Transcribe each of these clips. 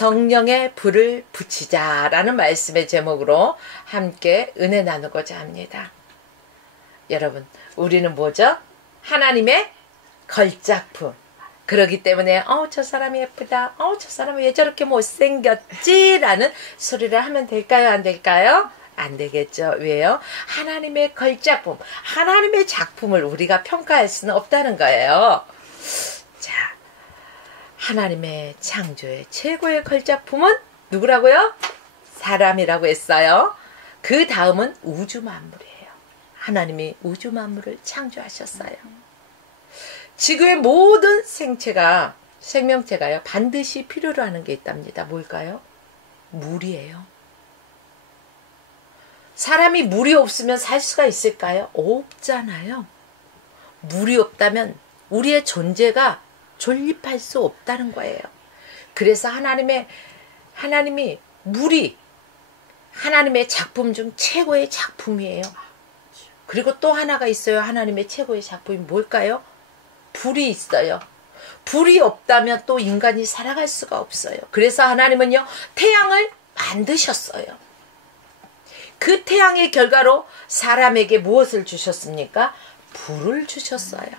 성령의 불을 붙이자라는 말씀의 제목으로 함께 은혜 나누고자 합니다. 여러분, 우리는 뭐죠? 하나님의 걸작품. 그러기 때문에 저 사람이 예쁘다. 저 사람이 왜 저렇게 못생겼지? 라는 소리를 하면 될까요? 안 될까요? 안 되겠죠. 왜요? 하나님의 걸작품, 하나님의 작품을 우리가 평가할 수는 없다는 거예요. 자, 하나님의 창조의 최고의 걸작품은 누구라고요? 사람이라고 했어요. 그 다음은 우주 만물이에요. 하나님이 우주 만물을 창조하셨어요. 지구의 모든 생명체가요, 반드시 필요로 하는 게 있답니다. 뭘까요? 물이에요. 사람이 물이 없으면 살 수가 있을까요? 없잖아요. 물이 없다면 우리의 존재가 존립할 수 없다는 거예요. 그래서 하나님이 물이 하나님의 작품 중 최고의 작품이에요. 그리고 또 하나가 있어요. 하나님의 최고의 작품이 뭘까요? 불이 있어요. 불이 없다면 또 인간이 살아갈 수가 없어요. 그래서 하나님은요, 태양을 만드셨어요. 그 태양의 결과로 사람에게 무엇을 주셨습니까? 불을 주셨어요.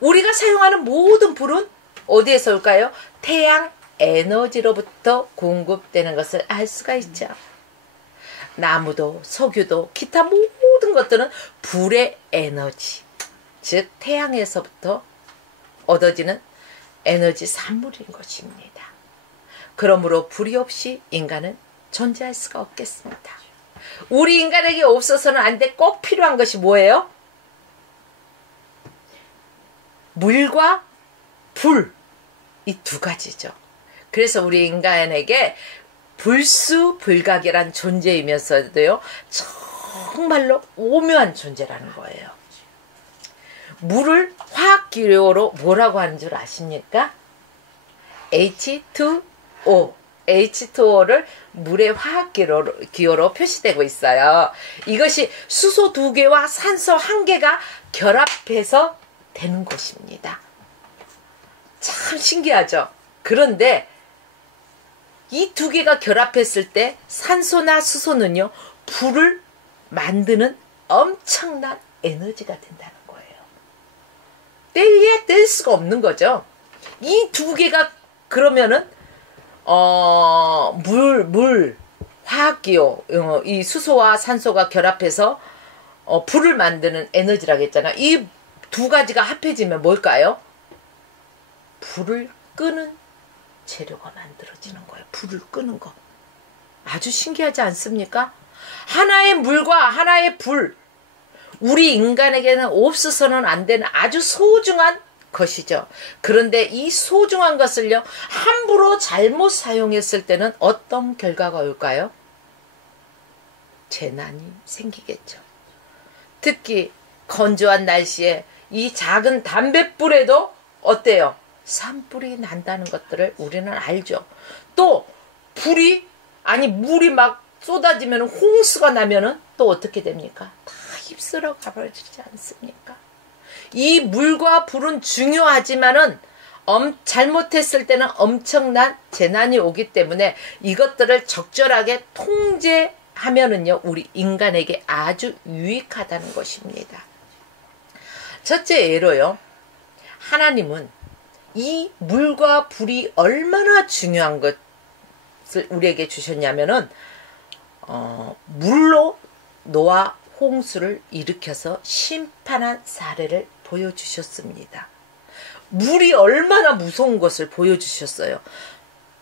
우리가 사용하는 모든 불은 어디에서 올까요? 태양 에너지로부터 공급되는 것을 알 수가 있죠. 나무도 석유도 기타 모든 것들은 불의 에너지, 즉 태양에서부터 얻어지는 에너지 산물인 것입니다. 그러므로 불이 없이 인간은 존재할 수가 없겠습니다. 우리 인간에게 없어서는 안 돼 꼭 필요한 것이 뭐예요? 물과 불, 이 두 가지죠. 그래서 우리 인간에게 불수불각이란 존재이면서도요, 정말로 오묘한 존재라는 거예요. 물을 화학기호로 뭐라고 하는 줄 아십니까? H2O. H2O를 물의 화학기호로 표시되고 있어요. 이것이 수소 2개와 산소 1개가 결합해서 되는 것입니다. 참 신기하죠? 그런데 이 2개가 결합했을 때 산소나 수소는요, 불을 만드는 엄청난 에너지가 된다는 거예요. 뗄래야 뗄 수가 없는 거죠. 이 2개가 그러면은 화학기호, 이 수소와 산소가 결합해서 불을 만드는 에너지라고 했잖아. 이 두 가지가 합해지면 뭘까요? 불을 끄는 재료가 만들어지는 거예요. 불을 끄는 거. 아주 신기하지 않습니까? 하나의 물과 하나의 불. 우리 인간에게는 없어서는 안 되는 아주 소중한 것이죠. 그런데 이 소중한 것을요, 함부로 잘못 사용했을 때는 어떤 결과가 올까요? 재난이 생기겠죠. 특히 건조한 날씨에 이 작은 담뱃불에도 어때요? 산불이 난다는 것들을 우리는 알죠. 또 물이 막 쏟아지면 홍수가 나면은 또 어떻게 됩니까? 다 휩쓸어 가버리지 않습니까? 이 물과 불은 중요하지만은 잘못했을 때는 엄청난 재난이 오기 때문에 이것들을 적절하게 통제하면은요, 우리 인간에게 아주 유익하다는 것입니다. 첫째 예로요, 하나님은 이 물과 불이 얼마나 중요한 것을 우리에게 주셨냐면은 물로 노아 홍수를 일으켜서 심판한 사례를 보여주셨습니다. 물이 얼마나 무서운 것을 보여주셨어요.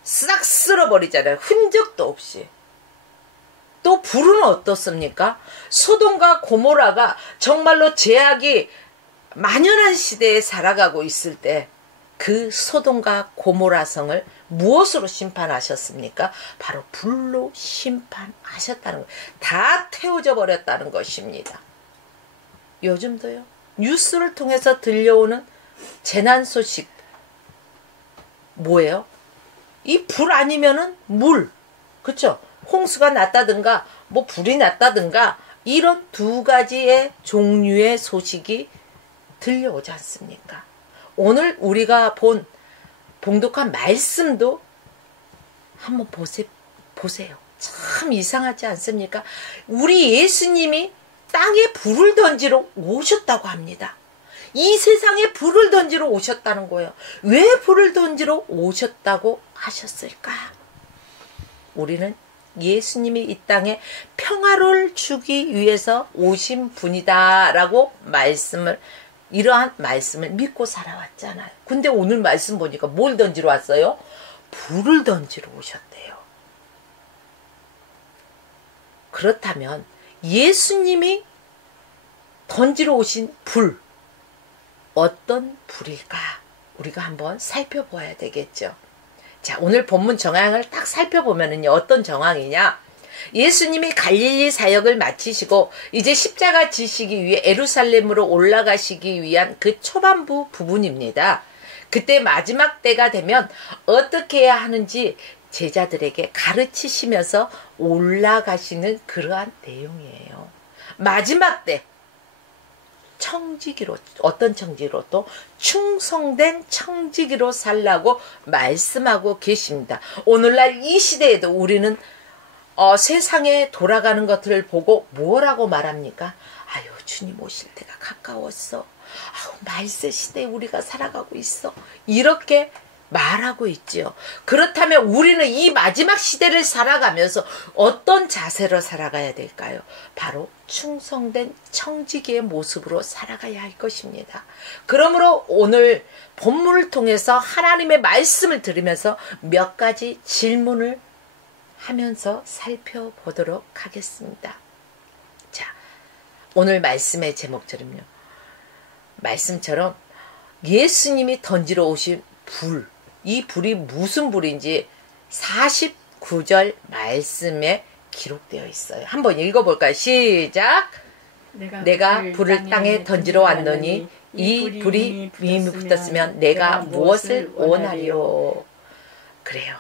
싹 쓸어버리잖아요. 흔적도 없이. 또 불은 어떻습니까? 소돔과 고모라가 정말로 죄악이 만연한 시대에 살아가고 있을 때 그 소돔과 고모라 성을 무엇으로 심판하셨습니까? 바로 불로 심판하셨다는 거예요. 다 태워져 버렸다는 것입니다. 요즘도요, 뉴스를 통해서 들려오는 재난 소식 뭐예요? 이 불 아니면은 물, 그쵸? 홍수가 났다든가 불이 났다든가 이런 두 가지의 종류의 소식이 들려오지 않습니까? 오늘 우리가 본 봉독한 말씀도 한번 보세요. 참 이상하지 않습니까? 우리 예수님이 땅에 불을 던지러 오셨다고 합니다. 이 세상에 불을 던지러 오셨다는 거예요. 왜 불을 던지러 오셨다고 하셨을까? 우리는 예수님이 이 땅에 평화를 주기 위해서 오신 분이다 라고 이러한 말씀을 믿고 살아왔잖아요. 근데 오늘 말씀 보니까 뭘 던지러 왔어요? 불을 던지러 오셨대요. 그렇다면 예수님이 던지러 오신 불, 어떤 불일까? 우리가 한번 살펴보아야 되겠죠. 자, 오늘 본문 정황을 딱 살펴보면은요, 어떤 정황이냐? 예수님이 갈릴리 사역을 마치시고 이제 십자가 지시기 위해 예루살렘으로 올라가시기 위한 그 초반부 부분입니다. 그때 마지막 때가 되면 어떻게 해야 하는지 제자들에게 가르치시면서 올라가시는 그러한 내용이에요. 마지막 때 청지기로, 어떤 청지기로? 또 충성된 청지기로 살라고 말씀하고 계십니다. 오늘날 이 시대에도 우리는 세상에 돌아가는 것들을 보고 뭐라고 말합니까? 아유, 주님 오실 때가 가까웠어. 아유, 말세 시대에 우리가 살아가고 있어. 이렇게 말하고 있지요. 그렇다면 우리는 이 마지막 시대를 살아가면서 어떤 자세로 살아가야 될까요? 바로 충성된 청지기의 모습으로 살아가야 할 것입니다. 그러므로 오늘 본문을 통해서 하나님의 말씀을 들으면서 몇 가지 질문을 하면서 살펴보도록 하겠습니다. 자, 오늘 말씀의 제목처럼요. 말씀처럼 예수님이 던지러 오신 불, 이 불이 무슨 불인지 49절 말씀에 기록되어 있어요. 한번 읽어볼까요? 시작! 내가 불을 땅에 던지러 왔노니 이 불이 이미 붙었으면 내가 무엇을 원하리요? 그래요.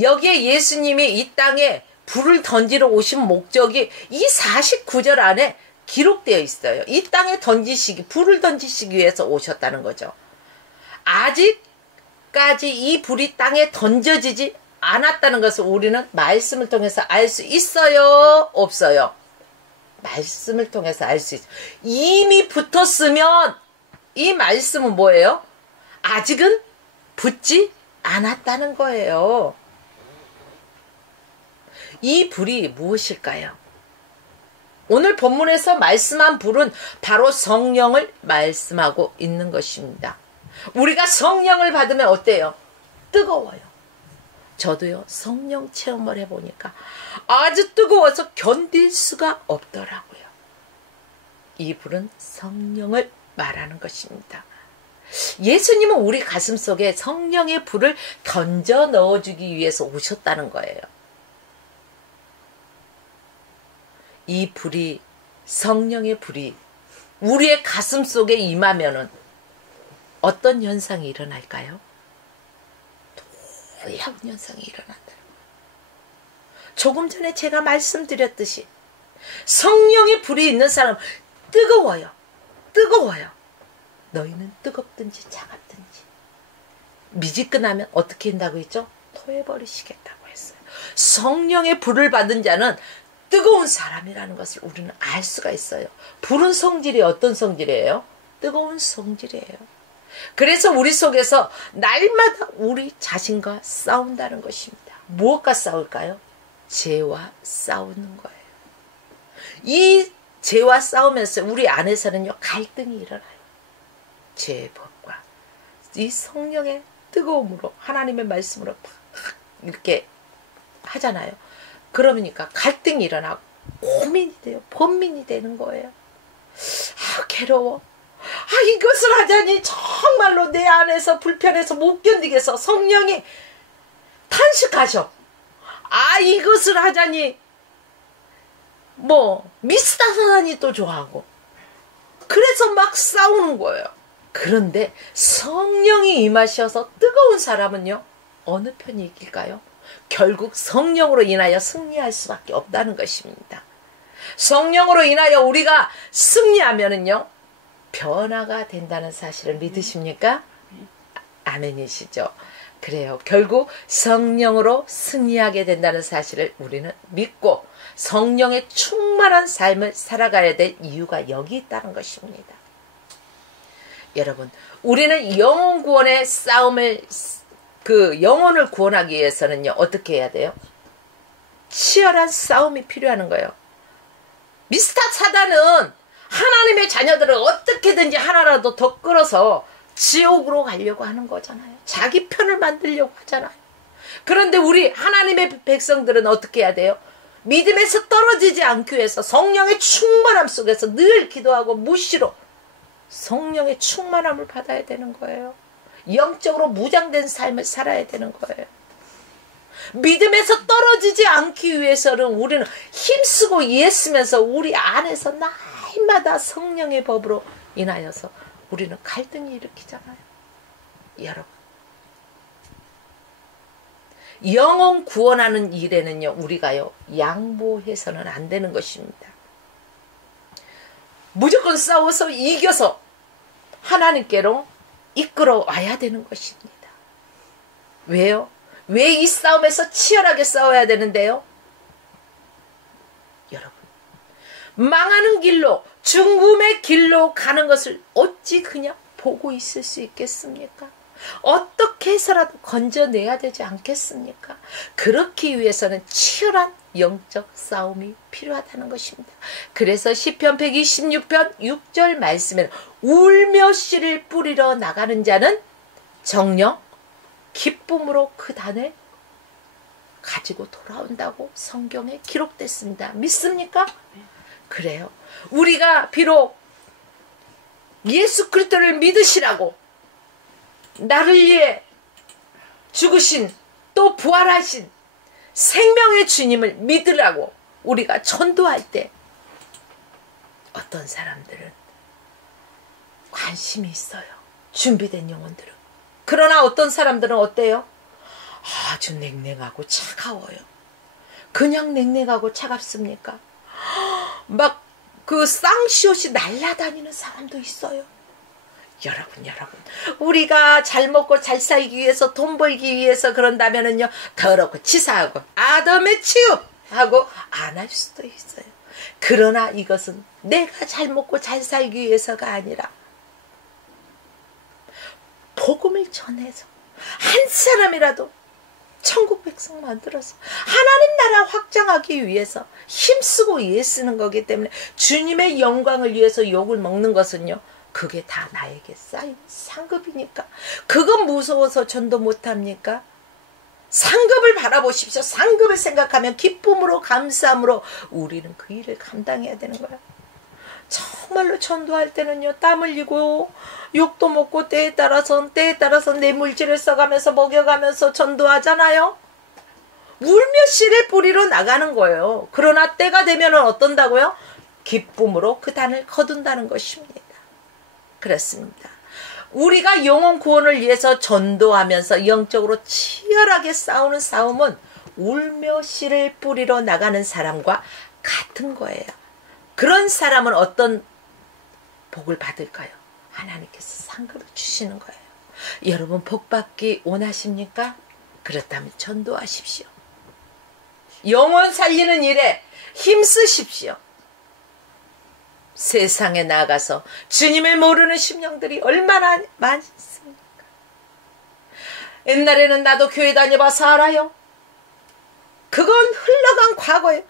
여기에 예수님이 이 땅에 불을 던지러 오신 목적이 이 49절 안에 기록되어 있어요. 이 땅에 불을 던지시기 위해서 오셨다는 거죠. 아직까지 이 불이 땅에 던져지지 않았다는 것을 우리는 말씀을 통해서 알 수 있어요? 없어요? 말씀을 통해서 알 수 있어요. 이미 붙었으면 이 말씀은 뭐예요? 아직은 붙지 않았다는 거예요. 이 불이 무엇일까요? 오늘 본문에서 말씀한 불은 바로 성령을 말씀하고 있는 것입니다. 우리가 성령을 받으면 어때요? 뜨거워요. 저도요, 성령 체험을 해보니까 아주 뜨거워서 견딜 수가 없더라고요. 이 불은 성령을 말하는 것입니다. 예수님은 우리 가슴 속에 성령의 불을 던져 넣어주기 위해서 오셨다는 거예요. 이 불이, 성령의 불이 우리의 가슴 속에 임하면은 어떤 현상이 일어날까요? 놀라운 현상이 일어난다. 조금 전에 제가 말씀드렸듯이 성령의 불이 있는 사람은 뜨거워요. 뜨거워요. 너희는 뜨겁든지 차갑든지 미지근하면 어떻게 한다고 했죠? 토해버리시겠다고 했어요. 성령의 불을 받은 자는 뜨거운 사람이라는 것을 우리는 알 수가 있어요. 불은 성질이 어떤 성질이에요? 뜨거운 성질이에요. 그래서 우리 속에서 날마다 우리 자신과 싸운다는 것입니다. 무엇과 싸울까요? 죄와 싸우는 거예요. 이 죄와 싸우면서 우리 안에서는요, 갈등이 일어나요. 죄의 법과 이 성령의 뜨거움으로, 하나님의 말씀으로 팍 이렇게 하잖아요. 그러니까 갈등이 일어나고 고민이 돼요. 번민이 되는 거예요. 아, 괴로워. 아, 이것을 하자니 정말로 내 안에서 불편해서 못 견디겠어. 성령이 탄식하셔. 아, 이것을 하자니 미스다사다니 또 좋아하고. 그래서 막 싸우는 거예요. 그런데 성령이 임하셔서 뜨거운 사람은요, 어느 편이 이길까요? 결국 성령으로 인하여 승리할 수밖에 없다는 것입니다. 성령으로 인하여 우리가 승리하면은요, 변화가 된다는 사실을 믿으십니까? 아멘이시죠. 그래요. 결국 성령으로 승리하게 된다는 사실을 우리는 믿고 성령의 충만한 삶을 살아가야 될 이유가 여기 있다는 것입니다. 여러분, 우리는 영혼 구원의 싸움을, 영혼을 구원하기 위해서는요, 어떻게 해야 돼요? 치열한 싸움이 필요한 거예요. 미스터 사단은 하나님의 자녀들을 어떻게든지 하나라도 더 끌어서 지옥으로 가려고 하는 거잖아요. 자기 편을 만들려고 하잖아요. 그런데 우리 하나님의 백성들은 어떻게 해야 돼요? 믿음에서 떨어지지 않기 위해서 성령의 충만함 속에서 늘 기도하고 무시로 성령의 충만함을 받아야 되는 거예요. 영적으로 무장된 삶을 살아야 되는 거예요. 믿음에서 떨어지지 않기 위해서는 우리는 힘쓰고 애쓰면서 우리 안에서 날마다 성령의 법으로 인하여서 우리는 갈등이 일으키잖아요. 여러분, 영혼 구원하는 일에는요, 우리가요, 양보해서는 안 되는 것입니다. 무조건 싸워서 이겨서 하나님께로 이끌어 와야 되는 것입니다. 왜요? 왜 이 싸움에서 치열하게 싸워야 되는데요? 여러분, 망하는 길로, 죽음의 길로 가는 것을 어찌 그냥 보고 있을 수 있겠습니까? 어떻게 해서라도 건져내야 되지 않겠습니까? 그렇기 위해서는 치열한 영적 싸움이 필요하다는 것입니다. 그래서 시편 126편 6절 말씀에는 울며 씨를 뿌리러 나가는 자는 정녕 기쁨으로 그 단을 가지고 돌아온다고 성경에 기록됐습니다. 믿습니까? 그래요. 우리가 비록 예수 그리스도를 믿으시라고 나를 위해 죽으신 또 부활하신 생명의 주님을 믿으라고 우리가 전도할 때 어떤 사람들은 관심이 있어요. 준비된 영혼들은. 그러나 어떤 사람들은 어때요? 아주 냉랭하고 차가워요. 그냥 냉랭하고 차갑습니까? 막 그 쌍시옷이 날아다니는 사람도 있어요. 여러분, 우리가 잘 먹고 잘 살기 위해서, 돈 벌기 위해서 그런다면은요, 더럽고 치사하고 아담의 취업하고 안 할 수도 있어요. 그러나 이것은 내가 잘 먹고 잘 살기 위해서가 아니라 복음을 전해서 한 사람이라도 천국 백성 만들어서 하나님 나라 확장하기 위해서 힘쓰고 애쓰는 거기 때문에 주님의 영광을 위해서 욕을 먹는 것은요, 그게 다 나에게 쌓인 상급이니까. 그건 무서워서 전도 못합니까? 상급을 바라보십시오. 상급을 생각하면 기쁨으로 감사함으로 우리는 그 일을 감당해야 되는 거야. 정말로 전도할 때는요, 땀 흘리고 욕도 먹고 때에 따라서 내 물질을 써가면서 먹여가면서 전도하잖아요. 울며 씨를 뿌리러 나가는 거예요. 그러나 때가 되면은 어떤다고요? 기쁨으로 그 단을 거둔다는 것입니다. 그렇습니다. 우리가 영혼 구원을 위해서 전도하면서 영적으로 치열하게 싸우는 싸움은 울며 씨를 뿌리러 나가는 사람과 같은 거예요. 그런 사람은 어떤 복을 받을까요? 하나님께서 상급을 주시는 거예요. 여러분, 복 받기 원하십니까? 그렇다면 전도하십시오. 영혼 살리는 일에 힘쓰십시오. 세상에 나가서 주님을 모르는 심령들이 얼마나 많습니까? 옛날에는 나도 교회 다녀봐서 알아요. 그건 흘러간 과거예요.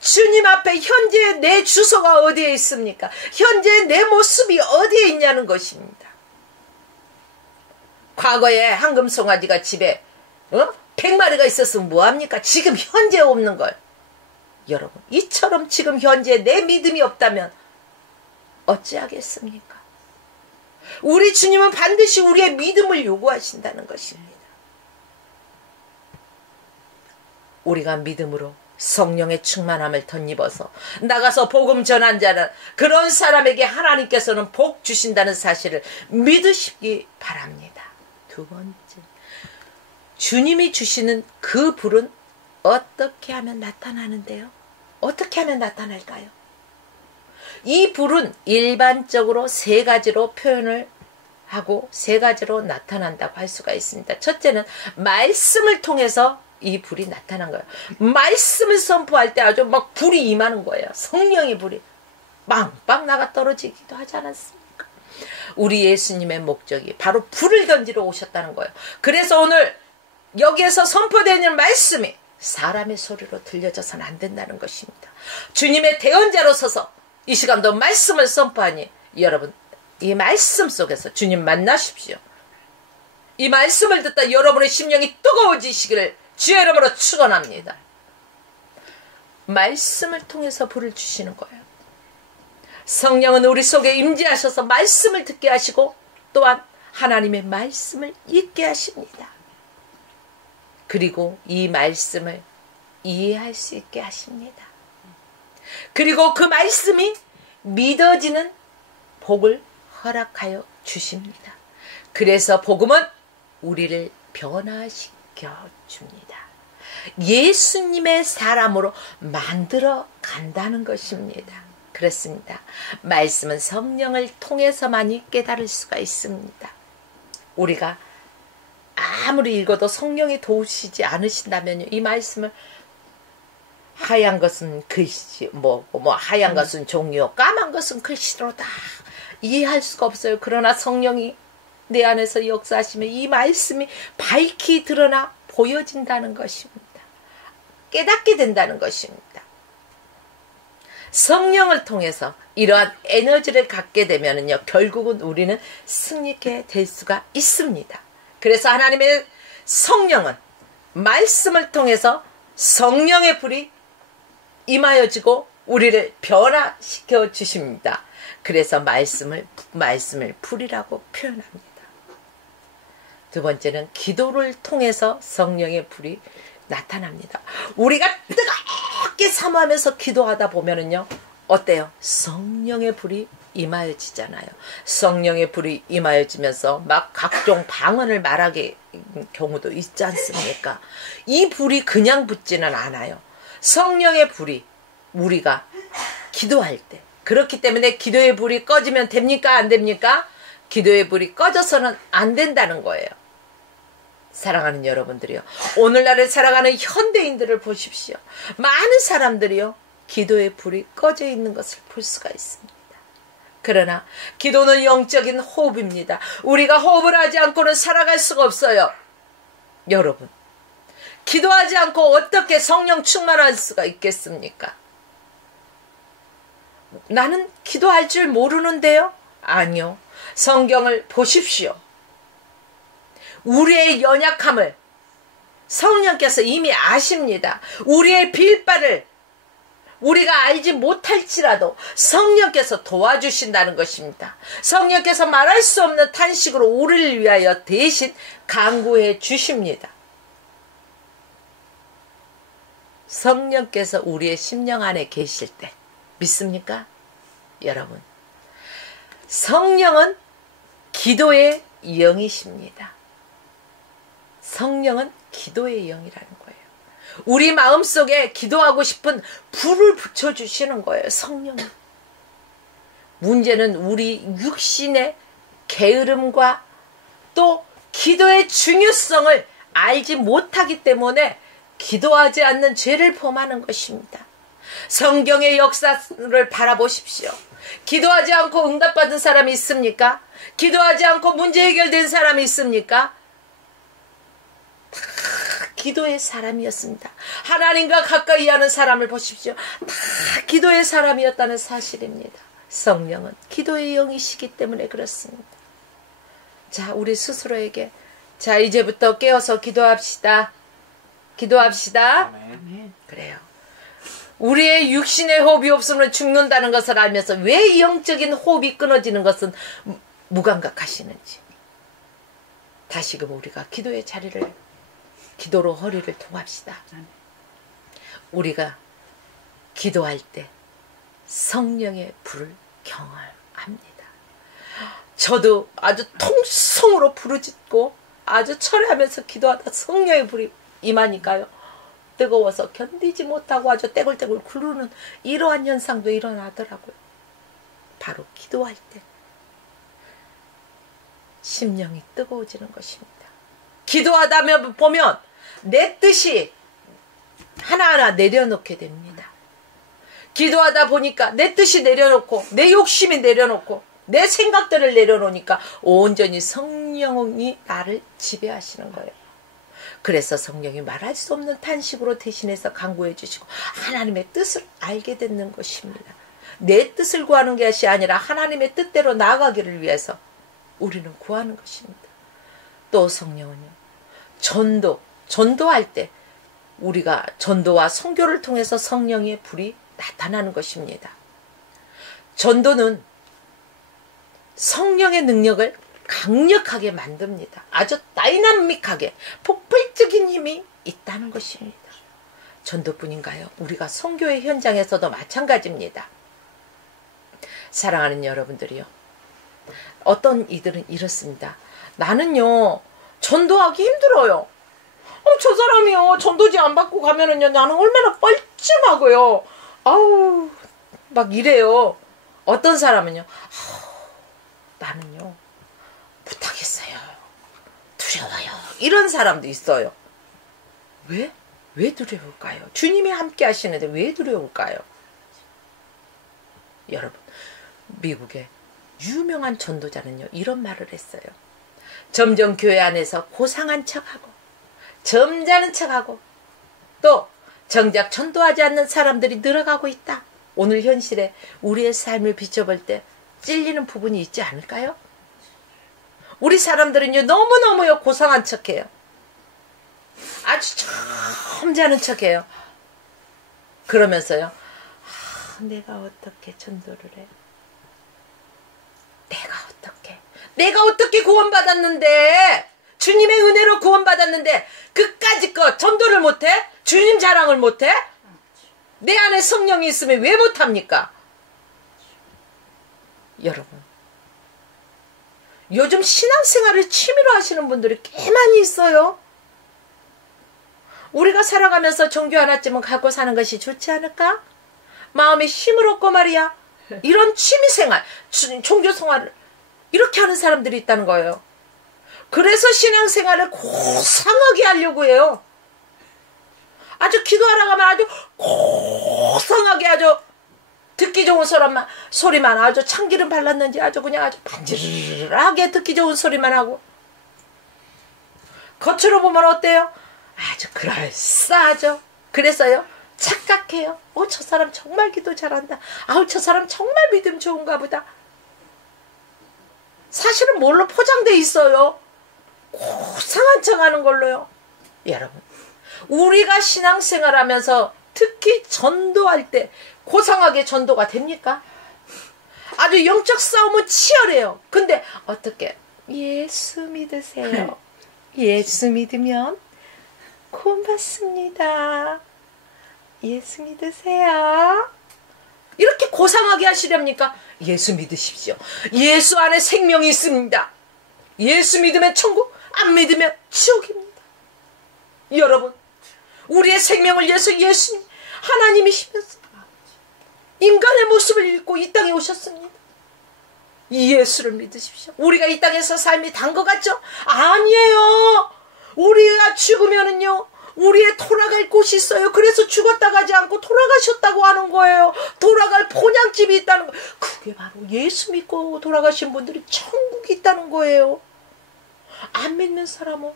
주님 앞에 현재 내 주소가 어디에 있습니까? 현재 내 모습이 어디에 있냐는 것입니다. 과거에 황금송아지가 집에 100마리가 있었으면 뭐합니까? 지금 현재 없는 걸. 여러분, 이처럼 지금 현재 내 믿음이 없다면 어찌하겠습니까? 우리 주님은 반드시 우리의 믿음을 요구하신다는 것입니다. 우리가 믿음으로 성령의 충만함을 덧입어서 나가서 복음 전한 자는 그런 사람에게 하나님께서는 복 주신다는 사실을 믿으시기 바랍니다. 두 번째, 주님이 주시는 그 불은 어떻게 하면 나타나는데요? 어떻게 하면 나타날까요? 이 불은 일반적으로 세 가지로 표현을 하고 세 가지로 나타난다고 할 수가 있습니다. 첫째는 말씀을 통해서 이 불이 나타난 거예요. 말씀을 선포할 때 아주 막 불이 임하는 거예요. 성령의 불이 빵빵 나가 떨어지기도 하지 않았습니까? 우리 예수님의 목적이 바로 불을 던지러 오셨다는 거예요. 그래서 오늘 여기에서 선포되는 말씀이 사람의 소리로 들려져서는 안 된다는 것입니다. 주님의 대언자로 서서 이 시간도 말씀을 선포하니 여러분 이 말씀 속에서 주님 만나십시오. 이 말씀을 듣다 여러분의 심령이 뜨거워지시기를 주의 이름으로 축원합니다. 말씀을 통해서 불을 주시는 거예요. 성령은 우리 속에 임재하셔서 말씀을 듣게 하시고 또한 하나님의 말씀을 읽게 하십니다. 그리고 이 말씀을 이해할 수 있게 하십니다. 그리고 그 말씀이 믿어지는 복을 허락하여 주십니다. 그래서 복음은 우리를 변화시켜 줍니다. 예수님의 사람으로 만들어 간다는 것입니다. 그렇습니다. 말씀은 성령을 통해서만이 깨달을 수가 있습니다. 우리가 아무리 읽어도 성령이 도우시지 않으신다면 이 말씀을 하얀 것은 글씨, 하얀 것은 종이요, 까만 것은 글씨로다 이해할 수가 없어요. 그러나 성령이 내 안에서 역사하시면 이 말씀이 밝히 드러나 보여진다는 것입니다. 깨닫게 된다는 것입니다. 성령을 통해서 이러한 에너지를 갖게 되면은요, 결국은 우리는 승리케 될 수가 있습니다. 그래서 하나님의 성령은 말씀을 통해서 성령의 불이 임하여지고 우리를 변화시켜 주십니다. 그래서 말씀을 불이라고 표현합니다. 두 번째는 기도를 통해서 성령의 불이 나타납니다. 우리가 뜨겁게 사모하면서 기도하다 보면은요, 어때요? 성령의 불이 임하여지잖아요. 성령의 불이 임하여지면서 막 각종 방언을 말하게 경우도 있지 않습니까? 이 불이 그냥 붙지는 않아요. 성령의 불이 우리가 기도할 때, 그렇기 때문에 기도의 불이 꺼지면 됩니까? 안 됩니까? 기도의 불이 꺼져서는 안 된다는 거예요. 사랑하는 여러분들이요, 오늘날을 살아가는 현대인들을 보십시오. 많은 사람들이요, 기도의 불이 꺼져 있는 것을 볼 수가 있습니다. 그러나 기도는 영적인 호흡입니다. 우리가 호흡을 하지 않고는 살아갈 수가 없어요. 여러분, 기도하지 않고 어떻게 성령 충만할 수가 있겠습니까? 나는 기도할 줄 모르는데요? 아니요. 성경을 보십시오. 우리의 연약함을 성령께서 이미 아십니다. 우리의 빌바를 우리가 알지 못할지라도 성령께서 도와주신다는 것입니다. 성령께서 말할 수 없는 탄식으로 우리를 위하여 대신 간구해 주십니다. 성령께서 우리의 심령 안에 계실 때 믿습니까? 여러분, 성령은 기도의 영이십니다. 성령은 기도의 영이라는 거예요. 우리 마음속에 기도하고 싶은 불을 붙여주시는 거예요. 성령은. 문제는 우리 육신의 게으름과 또 기도의 중요성을 알지 못하기 때문에 기도하지 않는 죄를 범하는 것입니다. 성경의 역사를 바라보십시오. 기도하지 않고 응답받은 사람이 있습니까? 기도하지 않고 문제 해결된 사람이 있습니까? 다 기도의 사람이었습니다. 하나님과 가까이 하는 사람을 보십시오. 다 기도의 사람이었다는 사실입니다. 성령은 기도의 영이시기 때문에 그렇습니다. 자, 우리 스스로에게, 자, 이제부터 깨어서 기도합시다. 기도합시다. 아멘. 그래요. 우리의 육신의 호흡이 없으면 죽는다는 것을 알면서 왜 영적인 호흡이 끊어지는 것은 무감각하시는지, 다시금 우리가 기도의 자리를, 기도로 허리를 통합시다. 우리가 기도할 때 성령의 불을 경험합니다. 저도 아주 통성으로 부르짖고 아주 철회하면서 기도하다 성령의 불이 임하니까요, 뜨거워서 견디지 못하고 아주 떼굴떼굴 굴르는 이러한 현상도 일어나더라고요. 바로 기도할 때 심령이 뜨거워지는 것입니다. 기도하다 보면 내 뜻이 하나하나 내려놓게 됩니다. 기도하다 보니까 내 뜻이 내려놓고 내 욕심이 내려놓고 내 생각들을 내려놓으니까 온전히 성령이 나를 지배하시는 거예요. 그래서 성령이 말할 수 없는 탄식으로 대신해서 간구해 주시고 하나님의 뜻을 알게 되는 것입니다. 내 뜻을 구하는 것이 아니라 하나님의 뜻대로 나아가기를 위해서 우리는 구하는 것입니다. 또 성령은요, 전도할 때 우리가 전도와 선교를 통해서 성령의 불이 나타나는 것입니다. 전도는 성령의 능력을 강력하게 만듭니다. 아주 다이나믹하게 폭발적인 힘이 있다는 것입니다. 전도뿐인가요? 우리가 선교의 현장에서도 마찬가지입니다. 사랑하는 여러분들이요, 어떤 이들은 이렇습니다. 나는요 전도하기 힘들어요. 저 사람이요 전도지 안 받고 가면은요 나는 얼마나 뻘쭘하고요. 아우 막 이래요. 어떤 사람은요, 나는요 못하겠어요. 두려워요. 이런 사람도 있어요. 왜? 왜 두려울까요? 주님이 함께 하시는데 왜 두려울까요? 여러분, 미국의 유명한 전도자는요 이런 말을 했어요. 점점 교회 안에서 고상한 척하고 점잖은 척하고 또 정작 전도하지 않는 사람들이 늘어가고 있다. 오늘 현실에 우리의 삶을 비춰볼 때 찔리는 부분이 있지 않을까요? 우리 사람들은요 너무너무요 고상한 척해요. 아주 점잖은 척해요. 그러면서요, 내가 어떻게 전도를 해? 내가 어떻게 구원받았는데, 주님의 은혜로 구원받았는데 그까짓 것 전도를 못해? 주님 자랑을 못해? 내 안에 성령이 있으면 왜 못합니까? 여러분, 요즘 신앙생활을 취미로 하시는 분들이 꽤 많이 있어요. 우리가 살아가면서 종교 하나쯤은 갖고 사는 것이 좋지 않을까? 마음에 힘을 얻고 말이야. 이런 취미생활, 종교생활을 이렇게 하는 사람들이 있다는 거예요. 그래서 신앙생활을 고상하게 하려고 해요. 아주 기도하러 가면 아주 고상하게 아주 듣기 좋은 소리만 아주 참기름 발랐는지 아주 그냥 아주 반질하게 듣기 좋은 소리만 하고, 겉으로 보면 어때요? 아주 그럴싸하죠. 그래서요 착각해요. 저 사람 정말 기도 잘한다. 저 사람 정말 믿음 좋은가 보다. 사실은 뭘로 포장돼 있어요? 고상한 척 하는 걸로요. 여러분, 우리가 신앙생활 하면서 특히 전도할 때 고상하게 전도가 됩니까? 아주 영적 싸움은 치열해요. 근데 어떻게? 예수 믿으세요. 예수 믿으면 구원받습니다. 예수 믿으세요. 이렇게 고상하게 하시렵니까? 예수 믿으십시오. 예수 안에 생명이 있습니다. 예수 믿으면 천국, 안 믿으면 지옥입니다. 여러분, 우리의 생명을 위해서 예수님, 하나님이시면서 인간의 모습을 입고 이 땅에 오셨습니다. 이 예수를 믿으십시오. 우리가 이 땅에서 삶이 단 것 같죠? 아니에요. 우리가 죽으면은요, 우리의 돌아갈 곳이 있어요. 그래서 죽었다 가지 않고 돌아가셨다고 하는 거예요. 돌아갈 본향집이 있다는 거예요. 그게 바로 예수 믿고 돌아가신 분들이 천국이 있다는 거예요. 안 믿는 사람은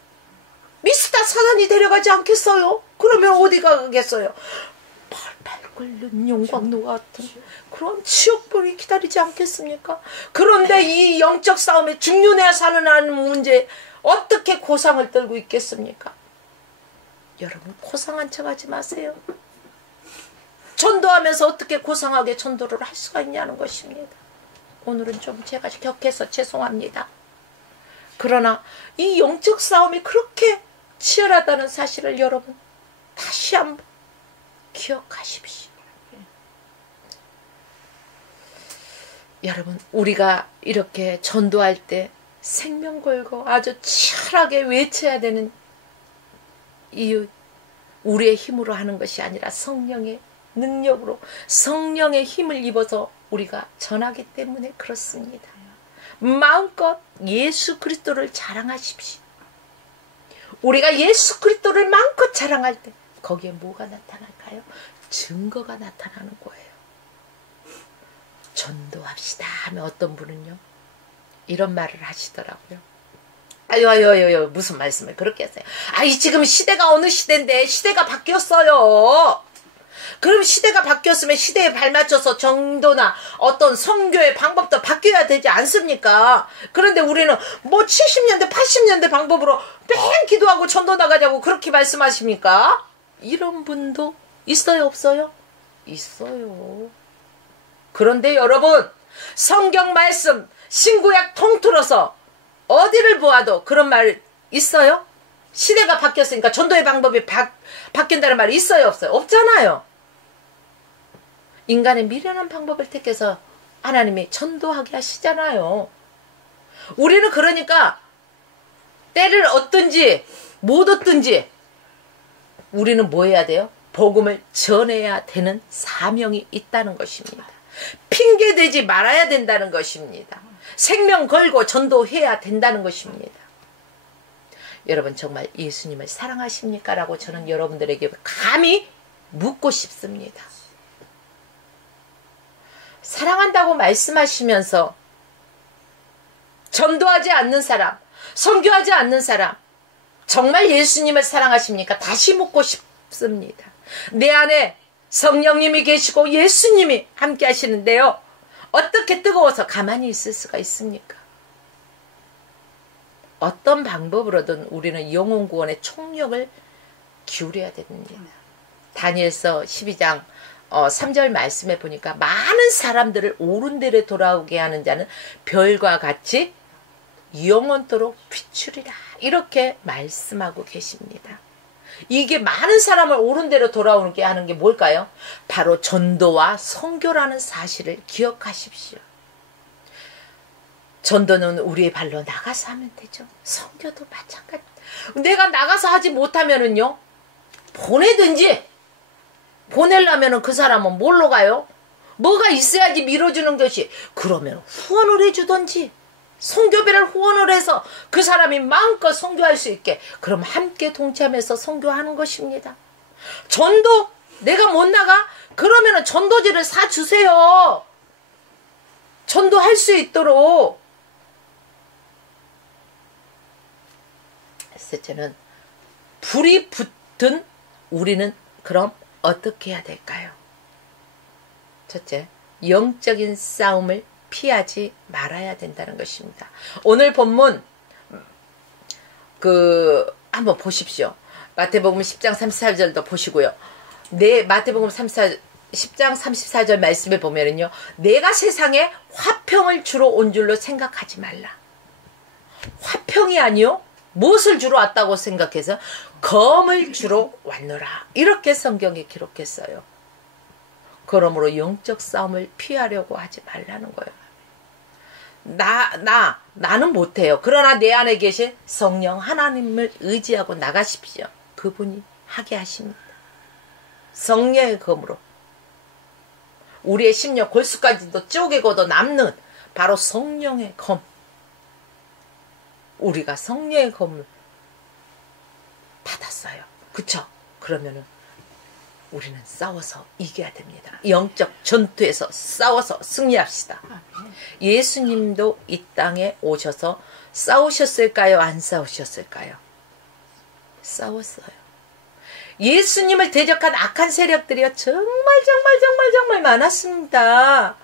미스터 사단이 데려가지 않겠어요? 그러면 어디 가겠어요? 펄펄 끓는 용광로 같은 그런 지옥불이 기다리지 않겠습니까? 그런데 이 영적 싸움에 죽느냐 사느냐는 문제에 어떻게 고상을 떨고 있겠습니까? 여러분, 고상한 척 하지 마세요. 전도하면서 어떻게 고상하게 전도를 할 수가 있냐는 것입니다. 오늘은 좀 제가 격해서 죄송합니다. 그러나 이 영적 싸움이 그렇게 치열하다는 사실을 여러분 다시 한번 기억하십시오. 여러분, 우리가 이렇게 전도할 때 생명 걸고 아주 치열하게 외쳐야 되는 이유, 우리의 힘으로 하는 것이 아니라 성령의 능력으로, 성령의 힘을 입어서 우리가 전하기 때문에 그렇습니다. 마음껏 예수 그리스도를 자랑하십시오. 우리가 예수 그리스도를 마음껏 자랑할 때 거기에 뭐가 나타날까요? 증거가 나타나는 거예요. 전도합시다 하면 어떤 분은요 이런 말을 하시더라고요. 아유 무슨 말씀을 그렇게 하세요. 아이 지금 시대가 어느 시대인데 시대가 바뀌었어요. 그럼 시대가 바뀌었으면 시대에 발맞춰서 정도나 어떤 선교의 방법도 바뀌어야 되지 않습니까? 그런데 우리는 뭐 70년대 80년대 방법으로 뺑 기도하고 전도 나가자고 그렇게 말씀하십니까? 이런 분도 있어요 없어요? 있어요. 그런데 여러분 성경 말씀 신구약 통틀어서 어디를 보아도 그런 말 있어요? 시대가 바뀌었으니까 전도의 방법이 바뀐다는 말이 있어요 없어요? 없잖아요. 인간의 미련한 방법을 택해서 하나님이 전도하게 하시잖아요. 우리는 그러니까 때를 얻든지 못 얻든지 우리는 뭐 해야 돼요? 복음을 전해야 되는 사명이 있다는 것입니다. 핑계대지 말아야 된다는 것입니다. 생명 걸고 전도해야 된다는 것입니다. 여러분 정말 예수님을 사랑하십니까? 라고 저는 여러분들에게 감히 묻고 싶습니다. 사랑한다고 말씀하시면서 전도하지 않는 사람, 선교하지 않는 사람 정말 예수님을 사랑하십니까? 다시 묻고 싶습니다. 내 안에 성령님이 계시고 예수님이 함께 하시는데요. 어떻게 뜨거워서 가만히 있을 수가 있습니까? 어떤 방법으로든 우리는 영혼 구원의 총력을 기울여야 됩니다. 다니엘서 12장 3절 말씀에 보니까 많은 사람들을 옳은 데로 돌아오게 하는 자는 별과 같이 영원토록 비추리라 이렇게 말씀하고 계십니다. 이게 많은 사람을 옳은 데로 돌아오게 하는 게 뭘까요? 바로 전도와 선교라는 사실을 기억하십시오. 전도는 우리의 발로 나가서 하면 되죠. 선교도 마찬가지. 내가 나가서 하지 못하면은요 보내든지 보내려면은 그 사람은 뭘로 가요? 뭐가 있어야지 밀어주는 것이. 그러면 후원을 해주던지 선교비를 후원을 해서 그 사람이 마음껏 선교할 수 있게 그럼 함께 동참해서 선교하는 것입니다. 전도 내가 못 나가? 그러면은 전도지를 사주세요. 전도할 수 있도록. 셋째는 불이 붙은 우리는 그럼 어떻게 해야 될까요? 첫째, 영적인 싸움을 피하지 말아야 된다는 것입니다. 오늘 본문 한번 보십시오. 마태복음 10장 34절도 보시고요. 마태복음 10장 34절 말씀에 보면은요. 내가 세상에 화평을 주러 온 줄로 생각하지 말라. 화평이 아니요. 무엇을 주러 왔다고 생각해서 검을 주러 왔노라. 이렇게 성경에 기록했어요. 그러므로 영적 싸움을 피하려고 하지 말라는 거예요. 나는 못해요. 그러나 내 안에 계신 성령 하나님을 의지하고 나가십시오. 그분이 하게 하십니다. 성령의 검으로 우리의 심령 골수까지도 쪼개고도 남는 바로 성령의 검. 우리가 성령의 검을 받았어요. 그쵸? 그러면은 우리는 싸워서 이겨야 됩니다. 영적 전투에서 싸워서 승리합시다. 예수님도 이 땅에 오셔서 싸우셨을까요? 안 싸우셨을까요? 싸웠어요. 예수님을 대적한 악한 세력들이요 정말 많았습니다.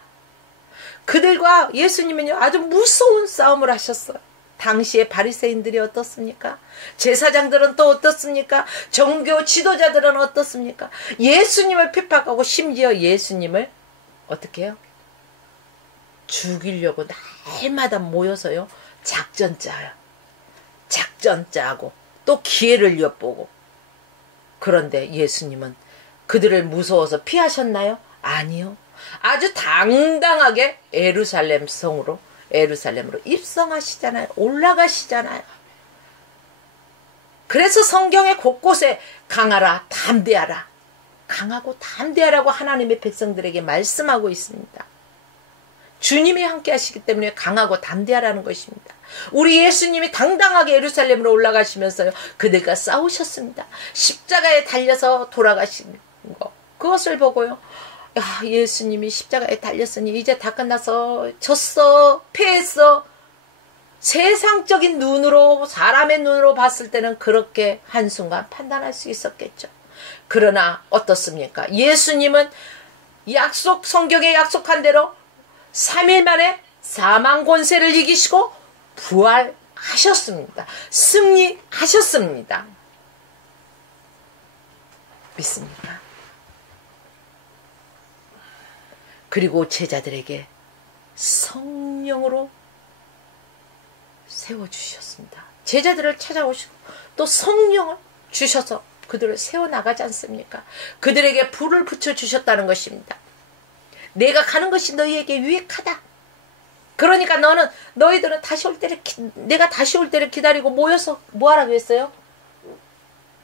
그들과 예수님은요 아주 무서운 싸움을 하셨어요. 당시에 바리새인들이 어떻습니까? 제사장들은 또 어떻습니까? 종교 지도자들은 어떻습니까? 예수님을 핍박하고 심지어 예수님을 어떻게 해요? 죽이려고 날마다 모여서요 작전 짜요. 작전 짜고 또 기회를 엿보고. 그런데 예수님은 그들을 무서워서 피하셨나요? 아니요. 아주 당당하게 예루살렘으로 입성하시잖아요. 올라가시잖아요. 그래서 성경의 곳곳에 강하라, 담대하라. 강하고 담대하라고 하나님의 백성들에게 말씀하고 있습니다. 주님이 함께 하시기 때문에 강하고 담대하라는 것입니다. 우리 예수님이 당당하게 예루살렘으로 올라가시면서요, 그들과 싸우셨습니다. 십자가에 달려서 돌아가신 거, 그것을 보고요, 야, 예수님이 십자가에 달렸으니 이제 다 끝나서 졌어, 패했어. 세상적인 눈으로, 사람의 눈으로 봤을 때는 그렇게 한순간 판단할 수 있었겠죠. 그러나 어떻습니까? 예수님은 성경에 약속한 대로 3일 만에 사망 권세를 이기시고 부활하셨습니다. 승리하셨습니다. 믿습니까? 그리고 제자들에게 성령으로 세워주셨습니다. 제자들을 찾아오시고 또 성령을 주셔서 그들을 세워나가지 않습니까? 그들에게 불을 붙여주셨다는 것입니다. 내가 가는 것이 너희에게 유익하다. 그러니까 너희들은 내가 다시 올 때를 기다리고 모여서 뭐 하라고 했어요?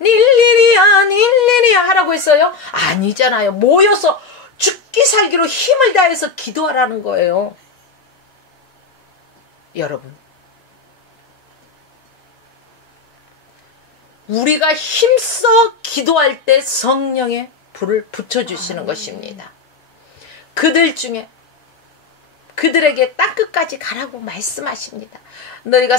닐리리야 하라고 했어요? 아니잖아요. 모여서 죽기 살기로 힘을 다해서 기도하라는 거예요. 여러분, 우리가 힘써 기도할 때 성령의 불을 붙여주시는 것입니다. 그들 중에 그들에게 땅끝까지 가라고 말씀하십니다. 너희가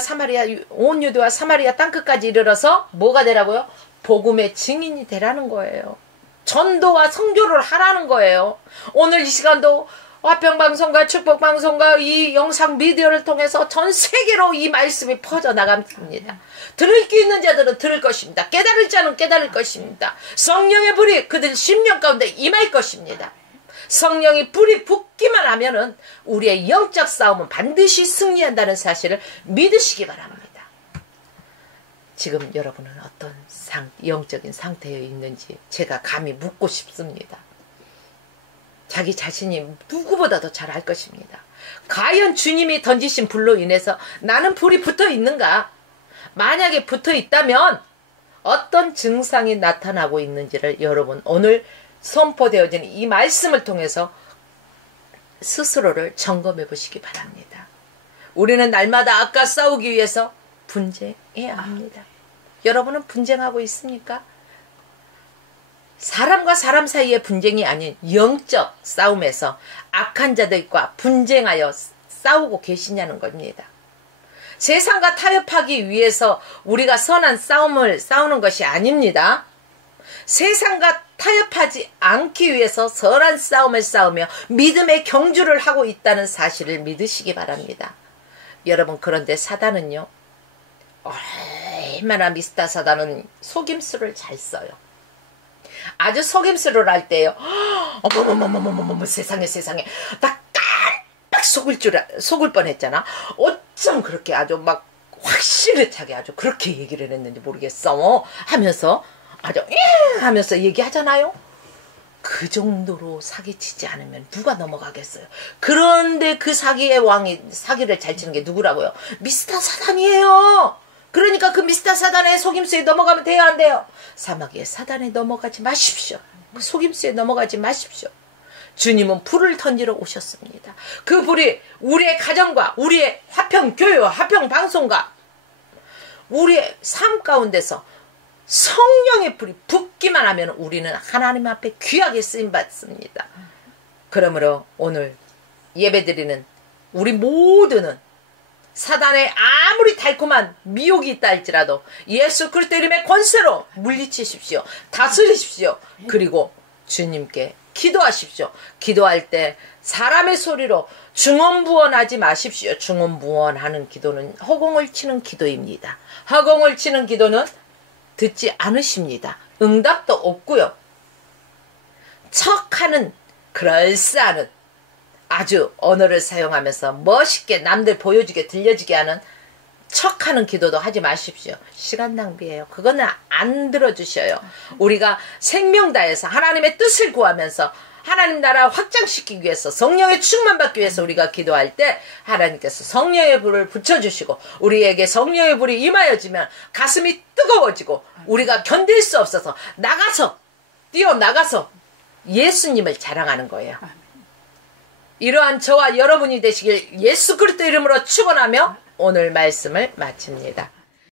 온 유대와 사마리아 땅끝까지 이르러서 뭐가 되라고요? 복음의 증인이 되라는 거예요. 전도와 선교를 하라는 거예요. 오늘 이 시간도 화평방송과 축복방송과 이 영상 미디어를 통해서 전 세계로 이 말씀이 퍼져나갑니다. 들을 게 있는 자들은 들을 것입니다. 깨달을 자는 깨달을 것입니다. 성령의 불이 그들 심령 가운데 임할 것입니다. 성령이 불이 붙기만 하면은 우리의 영적 싸움은 반드시 승리한다는 사실을 믿으시기 바랍니다. 지금 여러분은 어떤 영적인 상태에 있는지 제가 감히 묻고 싶습니다. 자기 자신이 누구보다도 잘 알 것입니다. 과연 주님이 던지신 불로 인해서 나는 불이 붙어 있는가? 만약에 붙어 있다면 어떤 증상이 나타나고 있는지를 여러분 오늘 선포되어진 이 말씀을 통해서 스스로를 점검해 보시기 바랍니다. 우리는 날마다 악과 싸우기 위해서 분쟁해야 합니다. 여러분은 분쟁하고 있습니까? 사람과 사람 사이의 분쟁이 아닌 영적 싸움에서 악한 자들과 분쟁하여 싸우고 계시냐는 겁니다. 세상과 타협하기 위해서 우리가 선한 싸움을 싸우는 것이 아닙니다. 세상과 타협하지 않기 위해서 선한 싸움을 싸우며 믿음의 경주를 하고 있다는 사실을 믿으시기 바랍니다. 여러분, 그런데 사단은요, 얼마나 미스터 사단은 속임수를 잘 써요. 아주 속임수를 할 때요, 어머머머머머머머, 세상에 나 깜빡 속을 뻔했잖아. 어쩜 그렇게 아주 막 확실하게 아주 그렇게 얘기를 했는지 모르겠어 하면서 아주 하면서 얘기하잖아요. 그 정도로 사기치지 않으면 누가 넘어가겠어요. 그런데 그 사기의 왕이 사기를 잘 치는 게 누구라고요? 미스터 사단이에요. 그러니까 그 미스터 사단의 속임수에 넘어가면 돼요, 안 돼요? 사마귀의 사단에 넘어가지 마십시오. 그 속임수에 넘어가지 마십시오. 주님은 불을 던지러 오셨습니다. 그 불이 우리의 가정과 우리의 화평교회와 화평방송과 우리의 삶 가운데서 성령의 불이 붙기만 하면 우리는 하나님 앞에 귀하게 쓰임받습니다. 그러므로 오늘 예배드리는 우리 모두는 사단의 아무리 달콤한 미혹이 있다 할지라도 예수 그리스도 이름의 권세로 물리치십시오. 다스리십시오. 그리고 주님께 기도하십시오. 기도할 때 사람의 소리로 중언부언하지 마십시오. 중언부언하는 기도는 허공을 치는 기도입니다. 허공을 치는 기도는 듣지 않으십니다. 응답도 없고요. 척하는 그럴싸하는 아주 언어를 사용하면서 멋있게 남들 보여주게 들려지게 하는 척하는 기도도 하지 마십시오. 시간 낭비예요. 그거는 안 들어주셔요. 우리가 생명 다해서 하나님의 뜻을 구하면서 하나님 나라 확장시키기 위해서 성령의 충만받기 위해서 우리가 기도할 때 하나님께서 성령의 불을 붙여주시고 우리에게 성령의 불이 임하여지면 가슴이 뜨거워지고 우리가 견딜 수 없어서 뛰어나가서 예수님을 자랑하는 거예요. 이러한 저와 여러분이 되시길 예수 그리스도 이름으로 축원하며 오늘 말씀을 마칩니다.